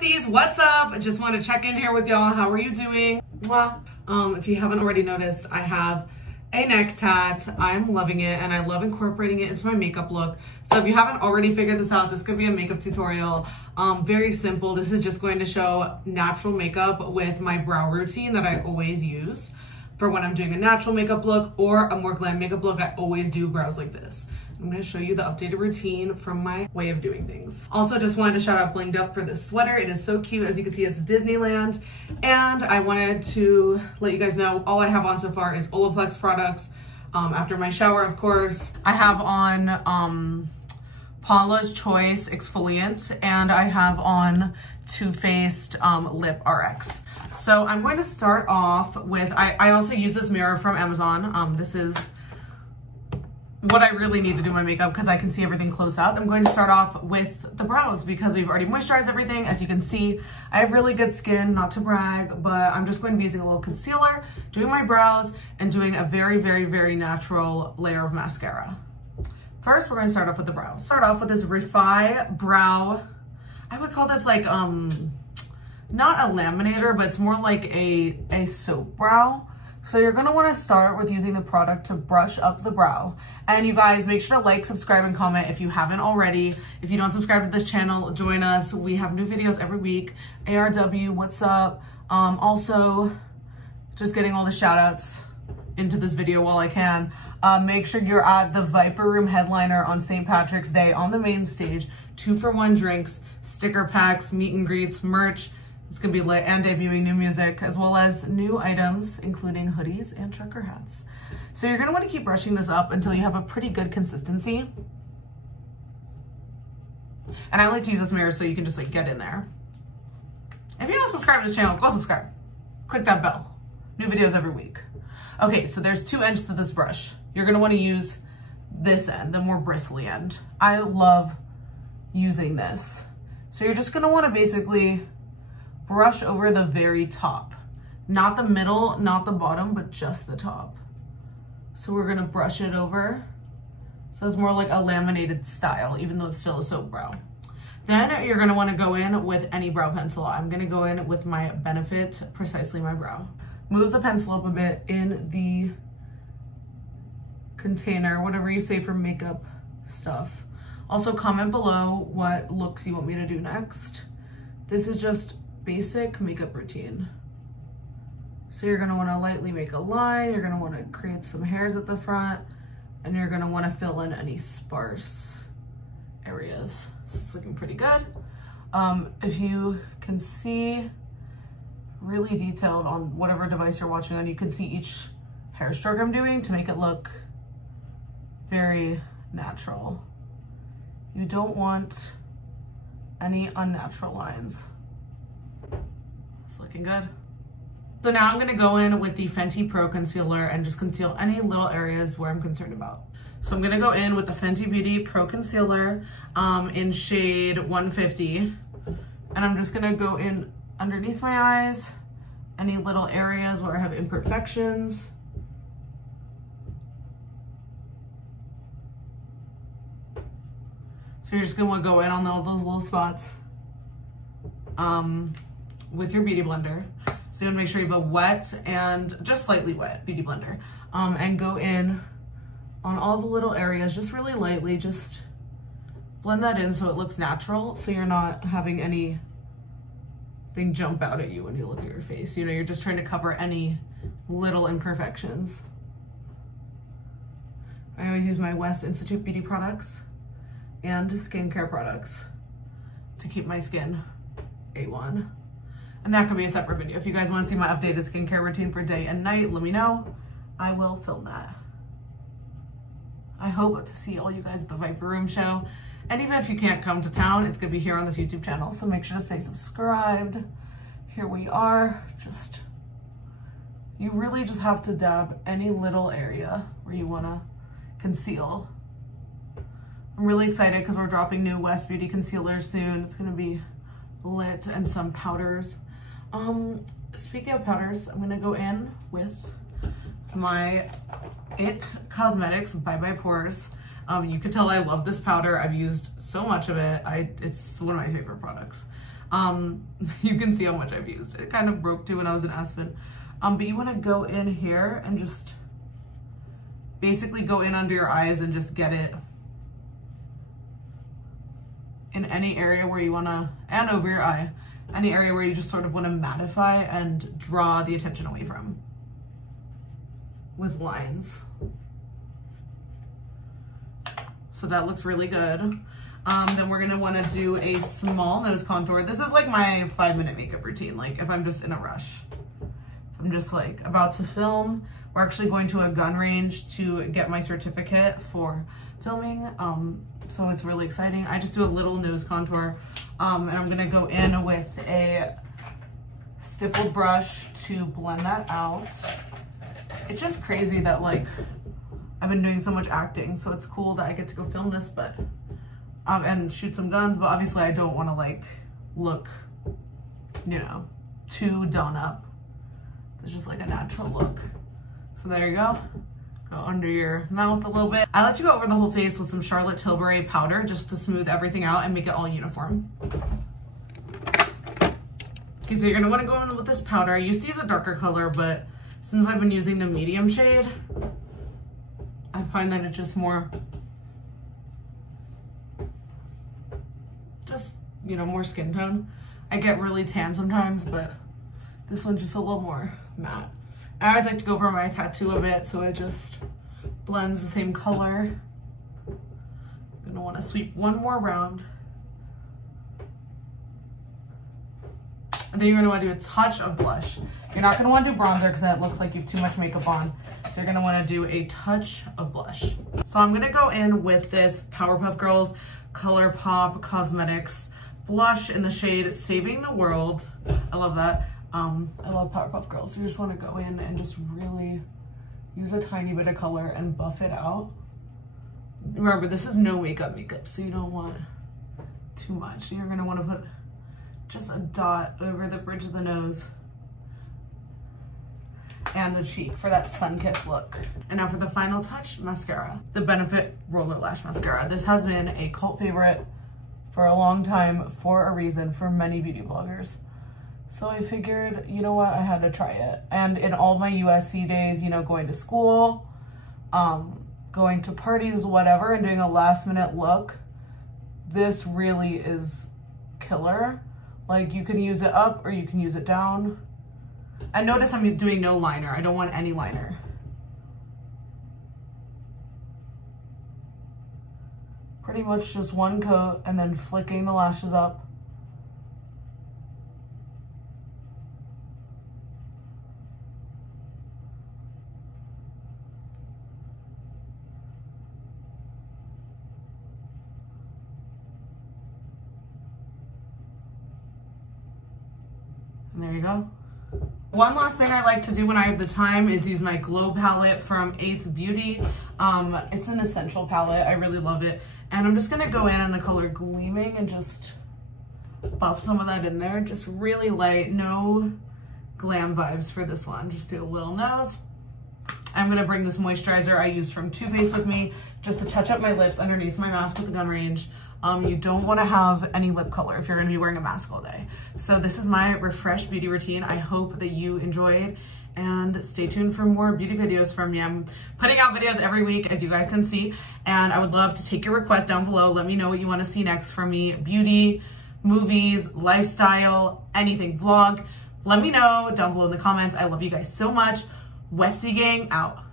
besties, what's up? I just want to check in here with y'all. How are you doing? Well, if you haven't already noticed, I have a neck tat. I'm loving it and I love incorporating it into my makeup look. So if you haven't already figured this out, this could be a makeup tutorial. Very simple. This is just going to show natural makeup with my brow routine that I always use. For when I'm doing a natural makeup look or a more glam makeup look, I always do brows like this. I'm gonna show you the updated routine from my way of doing things. Also, just wanted to shout out Blinged Up for this sweater. It is so cute. As you can see, it's Disneyland. And I wanted to let you guys know all I have on so far is Olaplex products. After my shower, of course. I have on Paula's Choice Exfoliant, and I have on Too Faced Lip RX. So I'm going to start off with, I also use this mirror from Amazon. This is what I really need to do my makeup because I can see everything close up. I'm going to start off with the brows because we've already moisturized everything. As you can see, I have really good skin, not to brag, but I'm just going to be using a little concealer, doing my brows, and doing a very, very, very natural layer of mascara. First, we're going to start off with the brows. Start off with this Refi Brow. I would call this like, not a laminator, but it's more like a soap brow. So you're gonna wanna start with using the product to brush up the brow. And you guys, make sure to like, subscribe, and comment if you haven't already. If you don't subscribe to this channel, join us. We have new videos every week. ARW, what's up? Also, just getting all the shout outs into this video while I can. Make sure you're at the Viper Room headliner on St. Patrick's Day on the main stage. 2-for-1 drinks, sticker packs, meet and greets, merch. It's gonna be lit, and debuting new music, as well as new items, including hoodies and trucker hats. So you're gonna wanna keep brushing this up until you have a pretty good consistency. And I like to use this mirror so you can just like get in there. If you don't subscribe to this channel, go subscribe. Click that bell. New videos every week. Okay, so there's 2 ends to this brush. You're gonna wanna use this end, the more bristly end. I love using this. So you're just gonna wanna basically brush over the very top, not the middle, not the bottom, but just the top. So we're gonna brush it over. So it's more like a laminated style, even though it's still a soap brow. Then you're gonna wanna go in with any brow pencil. I'm gonna go in with my Benefit Precisely My Brow. Move the pencil up a bit in the container, whatever you say for makeup stuff. Also comment below what looks you want me to do next. This is just basic makeup routine. So you're gonna wanna lightly make a line, you're gonna wanna create some hairs at the front, and you're gonna wanna fill in any sparse areas. So it's looking pretty good. If you can see, really detailed on whatever device you're watching on, you can see each hair stroke I'm doing to make it look very natural. You don't want any unnatural lines. It's looking good. So now I'm gonna go in with the Fenty Pro Concealer and just conceal any little areas where I'm concerned about. So I'm gonna go in with the Fenty Beauty Pro Concealer in shade 150. And I'm just gonna go in underneath my eyes, any little areas where I have imperfections. So you're just gonna wanna go in on all those little spots with your Beauty Blender. So you wanna make sure you have a wet and just slightly wet Beauty Blender. And go in on all the little areas, just really lightly, just blend that in so it looks natural, so you're not having anything jump out at you when you look at your face. You know, you're just trying to cover any little imperfections. I always use my West Institute Beauty products and skincare products to keep my skin A1. And that could be a separate video. If you guys want to see my updated skincare routine for day and night, let me know. I will film that. I hope to see all you guys at the Viper Room show. And even if you can't come to town, it's gonna be here on this YouTube channel. So make sure to stay subscribed. Here we are. You really just have to dab any little area where you wanna conceal. I'm really excited because we're dropping new West Beauty concealers soon. It's gonna be lit, and some powders. Speaking of powders, I'm gonna go in with my It Cosmetics Bye Bye Pores. You can tell I love this powder. I've used so much of it. It's one of my favorite products. You can see how much I've used. It kind of broke too when I was in Aspen. But you want to go in here and just basically go in under your eyes and just get it in any area where you want to, and over your eye, any area where you just sort of want to mattify and draw the attention away from with lines. So that looks really good. Then we're gonna wanna do a small nose contour. This is like my 5-minute makeup routine. Like if I'm just in a rush, if I'm just like about to film. We're actually going to a gun range to get my certificate for filming. So it's really exciting. I just do a little nose contour. And I'm gonna go in with a stippled brush to blend that out. It's just crazy that like, I've been doing so much acting, so it's cool that I get to go film this, but, and shoot some guns, but obviously I don't wanna like, look, you know, too done up. It's just like a natural look. So there you go. Go under your mouth a little bit. I like to go over the whole face with some Charlotte Tilbury powder just to smooth everything out and make it all uniform. Okay, so you're gonna wanna go in with this powder. I used to use a darker color, but since I've been using the medium shade, I find that it's just more, just, you know, more skin tone. I get really tan sometimes, but this one's just a little more matte. I always like to go over my tattoo a bit so it just blends the same color. I'm gonna wanna sweep one more round. And then you're gonna wanna do a touch of blush. You're not gonna wanna do bronzer because that looks like you have too much makeup on. So you're gonna wanna do a touch of blush. So I'm gonna go in with this Powerpuff Girls ColourPop Cosmetics blush in the shade Saving the World. I love that. I love Powerpuff Girls. So you just wanna go in and just really use a tiny bit of color and buff it out. Remember, this is no makeup, so you don't want too much. So you're gonna wanna put just a dot over the bridge of the nose and the cheek for that sun-kissed look. And now for the final touch, mascara. The Benefit Roller Lash Mascara. This has been a cult favorite for a long time for a reason for many beauty bloggers. So I figured, you know what, I had to try it. And in all my USC days, you know, going to school, going to parties, whatever, and doing a last minute look, this really is killer. Like you can use it up or you can use it down. And notice I'm doing no liner. I don't want any liner. Pretty much just one coat and then flicking the lashes up. And there you go. One last thing I like to do when I have the time is use my Glow palette from Ace Beauty. It's an essential palette. I really love it. And I'm just gonna go in the color Gleaming and just buff some of that in there. Just really light, no glam vibes for this one. Just do a little nose. I'm gonna bring this moisturizer I used from Too Faced with me just to touch up my lips underneath my mask with the gun range. You don't want to have any lip color if you're going to be wearing a mask all day. So this is my Refresh beauty routine. I hope that you enjoyed, and stay tuned for more beauty videos from me. I'm putting out videos every week, as you guys can see, and I would love to take your requests down below. Let me know what you want to see next from me. Beauty, movies, lifestyle, anything, vlog. Let me know down below in the comments. I love you guys so much. Westie Gang out.